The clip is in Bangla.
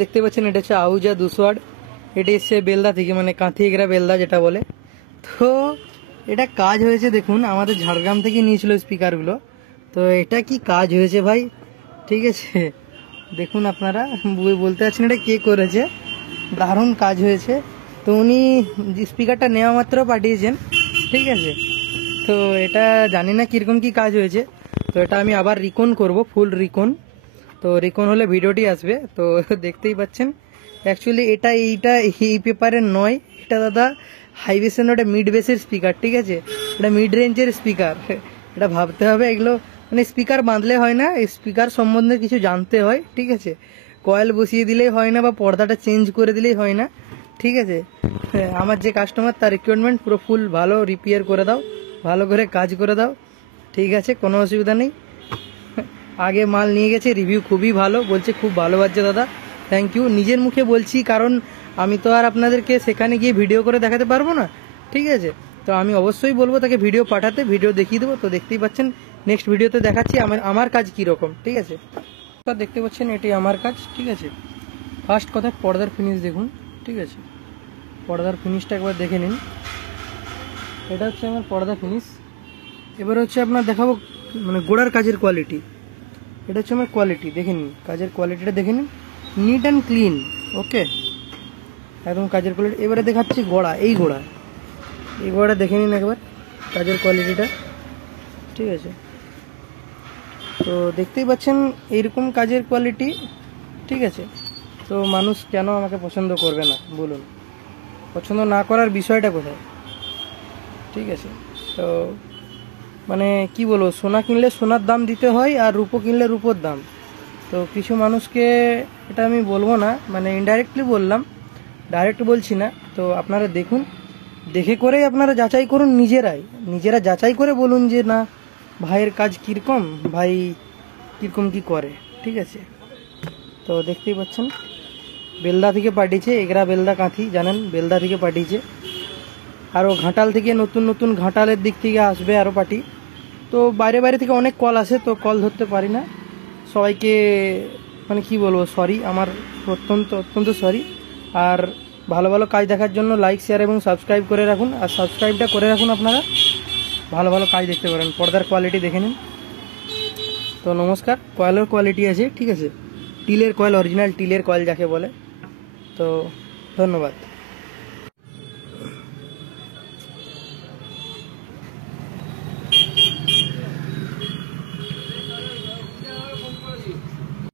দেখতে পাচ্ছেন এটা হচ্ছে আহুজা 200 এটি এসছে বেলদা থেকে, মানে কাঁথি এগরা বেলদা যেটা বলে। তো এটা কাজ হয়েছে দেখুন, আমাদের ঝাড়গ্রাম থেকে নিয়েছিল স্পিকারগুলো। তো এটা কি কাজ হয়েছে ভাই, ঠিক আছে দেখুন আপনারা, বলতে পারছেন এটা কে করেছে, দারুণ কাজ হয়েছে। তো উনি স্পিকারটা নেওয়া মাত্র পাঠিয়েছেন, ঠিক আছে। তো এটা জানি না কীরকম কি কাজ হয়েছে। তো এটা আমি আবার রিকন করব, ফুল রিকন। তো রিকন হলে ভিডিওটি আসবে। তো দেখতেই পাচ্ছেন অ্যাকচুয়ালি এইটা এই পেপারের নয়, এটা দাদা হাই বেসের নয়, এটা মিড বেসের স্পিকার, ঠিক আছে। এটা মিড রেঞ্জের স্পিকার, এটা ভাবতে হবে এগুলো, মানে স্পিকার বাঁধলে হয় না, স্পিকার সম্বন্ধে কিছু জানতে হয়, ঠিক আছে। কয়েল বসিয়ে দিলেই হয় না, বা পর্দাটা চেঞ্জ করে দিলেই হয় না, ঠিক আছে। আমার যে কাস্টমার তার রিকোয়ারমেন্ট পুরো ফুল ভালো রিপেয়ার করে দাও, ভালো করে কাজ করে দাও, ঠিক আছে, কোনো অসুবিধা নেই। আগে মাল নিয়ে গেছে, রিভিউ খুবই ভালো, বলছে খুব ভালো বাজছে দাদা, থ্যাংক ইউ। নিজের মুখে বলছি, কারণ আমি তো আর আপনাদেরকে সেখানে গিয়ে ভিডিও করে দেখাতে পারবো না, ঠিক আছে। তো আমি অবশ্যই বলবো তাকে ভিডিও পাঠাতে, ভিডিও দেখিয়ে দেবো। তো দেখতেই পাচ্ছেন নেক্সট ভিডিওতে দেখাচ্ছি আমার কাজ কীরকম, ঠিক আছে। দেখতে পাচ্ছেন এটি আমার কাজ, ঠিক আছে। ফার্স্ট কথা পর্দার ফিনিশ দেখুন, ঠিক আছে। পর্দার ফিনিশটা একবার দেখে নিন, এটা হচ্ছে আমার পর্দা ফিনিশ। এবার হচ্ছে আপনার দেখাবো মানে গোড়ার কাজের কোয়ালিটি। এটা হচ্ছে আমার কোয়ালিটি, দেখে নিন কাজের কোয়ালিটিটা দেখে নিন, নিট অ্যান্ড ক্লিন, ওকে, একদম কাজের কোয়ালিটি। এবারে দেখাচ্ছি গোড়া, এই গোড়া দেখে নিন একবার কাজের কোয়ালিটিটা, ঠিক আছে। তো দেখতেই পাচ্ছেন এইরকম কাজের কোয়ালিটি, ঠিক আছে। তো মানুষ কেন আমাকে পছন্দ করবে না বলুন, পছন্দ না করার বিষয়টা কোথায়, ঠিক আছে। তো মানে কি বলবো, সোনা কিনলে সোনার দাম দিতে হয়, আর রূপো কিনলে রূপোর দাম। তো কিছু মানুষকে, এটা আমি বলবো না, মানে ইনডাইরেক্টলি বললাম, ডাইরেক্ট বলছি না। তো আপনারা দেখুন, দেখে করেই আপনারা যাচাই করুন, নিজেরা যাচাই করে বলুন যে না ভাইয়ের কাজ কীরকম, ভাই কীরকম কি করে, ঠিক আছে। তো দেখতেই পাচ্ছেন বেলদা থেকে পাঠিয়েছে, এগরা বেলদা কাঁথি জানেন, বেলদা থেকে পাঠিয়েছে। আরও ঘাটাল থেকে নতুন ঘাটালের দিক থেকে আসবে আরও পার্টি। তো বাইরে থেকে অনেক কল আসে, তো কল ধরতে পারি না সবাইকে, মানে কি বলবো, সরি, আমার অত্যন্ত সরি। আর ভালো কাজ দেখার জন্য লাইক শেয়ার এবং সাবস্ক্রাইব করে রাখুন, আর সাবস্ক্রাইবটা করে রাখুন আপনারা, ভালো কাজ দেখতে পারেন, পর্দার কোয়ালিটি দেখে নিন। তো নমস্কার, কয়েলের কোয়ালিটি আছে, ঠিক আছে, টিলের কয়েল, অরিজিনাল টিলের কয়েল যাকে বলে। তো ধন্যবাদ।